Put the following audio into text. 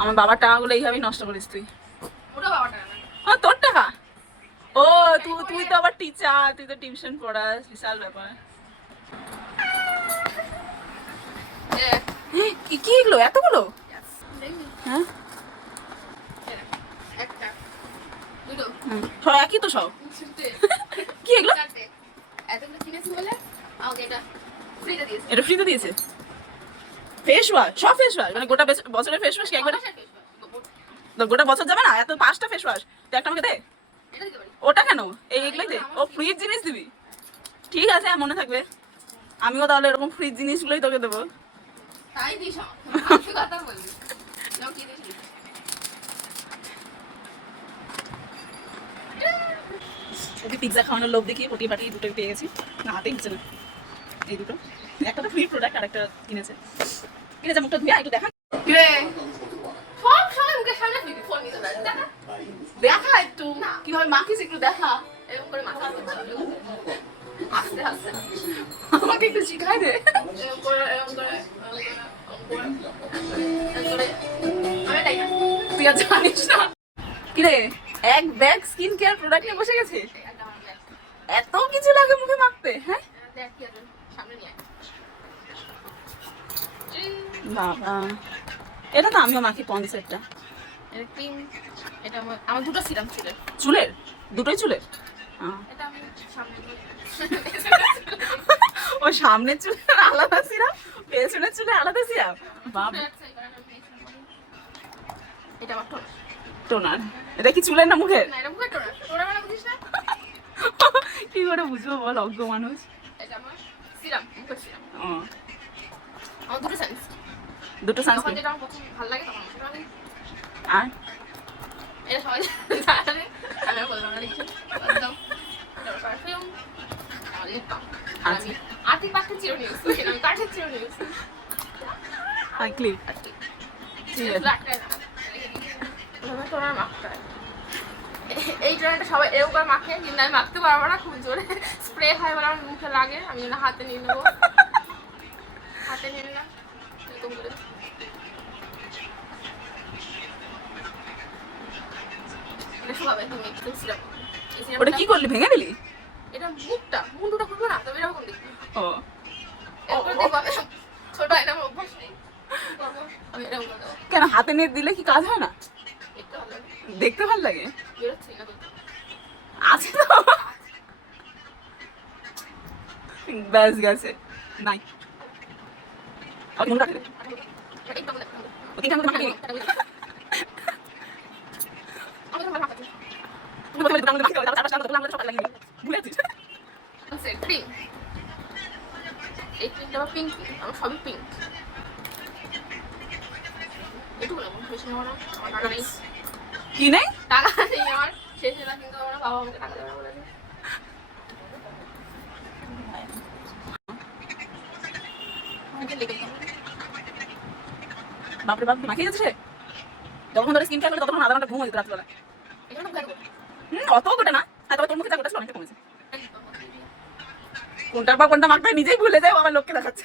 আমার বাবার টাকাগুলো এইভাবেই নষ্ট করিস তুই। ওটা বাবার টাকা না। হ্যাঁ তোর টাকা। ও তুই তো আবার টিচার, তুই তো টিউশন পড়াস, বিশাল ব্যাপার। কি এগুলো এতগুলো? হ্যাঁ একটা দুটো সব একই তো সব। কি এগুলো? চারটে এতগুলো কিনেছি বলে আমাকে এটা ফ্রিতে দিয়েছে। এটা ফ্রিতে দিয়েছে? Face wash? সব ফেস ওয়াশ মানে গোটা বছরের ফেস ওয়াশ কি একবারে? গোটা বছর যাবে না এত 5টা ফেস ওয়াশ, তুই একটা আমাকে দে। এটা দিতে পারি। ওটা কেন? এইগুলোই দে। ও ফ্রিজ জিনিস দিবি? ঠিক আছে মনে থাকবে, আমিও তাহলে এরকম ফ্রিজ জিনিসগুলোই তোকে দেবো। তাই দিস আমাকে কথা বলবি। নাও কি দিস? ওকে পিৎজা খাওয়ানোর লোভ দেখিয়ে পটি পাটি দুটোই পেয়ে গেছি। না হাতেই হচ্ছে না এই দুটো। একটা তো ফ্রি প্রোডাক্ট আর একটা কিনেছে। মুখটা ধুয়ে একটু দেখা। রে সব সময় মুখের সামনে তুই ফোন নিতে যাস। দেখা দেখা একটু কিভাবে মাখিস একটু দেখা। এরকম করে মাথা আস্তে আস্তে আমাকে একটু শিখাই দে। এরকম করে আমি তাই না তুই আর জানিস না কিরে এক ব্যাগ স্কিন কেয়ার প্রোডাক্ট নিয়ে বসে গেছে। এত কিছু লাগে মুখে মাখতে? হ্যাঁ দেখ কি আছে সামনে নিয়ে বাবা, এটা তো আমিও মাখি পন্সেরটা। এটা ক্রিম, এটা আমার দুটো সিরাম চুলের। চুলের? দুটোই চুলের? এটা আমি সামনে ও সামনের চুলে আলাদা সিরাম, পেছনের চুলে আলাদা সিরাম। বাবা, এটা আমার টোনার। টোনার? এটা কি চুলের না মুখের? না এটা মুখের টোনার। টোনার মানে বুঝিস না? কি করে বুঝবো বল অজ্ঞ মানুষ। এটা আমার সিরাম, মুখের সিরাম। ও, আমার দুটো সানস। দুটো যখন সানস্ক্রিন। যেটা আমার পছন্দ ভালো লাগে তখন সেটা আমি আর এটা সবাই জানে। আমি বললাম না কিছু। একদম পারফিউম আর লিপ বাম। আর আমি আতি পাখি চিরুনি ইউজ করি না, আমি কাঠের চিরুনি ইউজ করি। আর ক্লিপ। ঠিক আছে। টোনার মাখতে হয়। এই টোনারটা সবাই এরকম করে মাখে, কিন্তু আমি মাখতে পারবো না, খুব জোরে স্প্রে হয় বলে আমার মুখে লাগে। আমি যেন হাতে নিয়ে নেবো, হাতে নিয়ে নিলাম এরকম করে। এটা শুকাবে তুমি একটু সিরাপ। ওটা কি করলি, ভেঙে দিলি? এটা মুন্ডুটা খুলবো না, তবে এরকম দেখবি। ও এরপর দেখবো আমি ছোট এটা আমার অভ্যাস নেই। আমি এরকম করে দেবো। কেন হাতে নিয়ে দিলে কি কাজ হয় না? একটু ভালো লাগে। দেখতে ভালো লাগে? বেরোচ্ছি না তো। আছে তো, ব্যাস গেছে নাই। আর মনে রাখবে একটু বলে দাও। ও তিনটা মধ্যে মাখিয়ে আমি তো ভালো মাখাচ্ছি। তুমি বলে দুটো মধ্যে মাখিয়ে দাও, তারপর আমরা সব লাগিয়ে দিই। ভুলে যাচ্ছিস? আচ্ছা পিঙ্ক। এই পিঙ্কটা আবার পিঙ্ক, আমার সবই পিঙ্ক। একটু বলে বেশি নেবো না, আমার টাকা নেই। কি নেই? টাকা নেই আমার, শেষ হয়ে কিন্তু আমার বাবা আমাকে টাকা দেবে বলেছে। বাপরে বাপ, মাখিয়ে যাচ্ছে সে। যখন ধরে স্কিন কেয়ার করে তখন আধা ঘন্টা ঘুম হয়েছে রাত্রিবেলা। এখানে তো খাবো। অত গোটে না। আর তবে তোর মুখে যা গোটা ছিল অনেকটা কমেছে। কোনটার পর কোনটা মাখতে হয় নিজেই ভুলে যায়, আবার লোককে দেখাচ্ছে।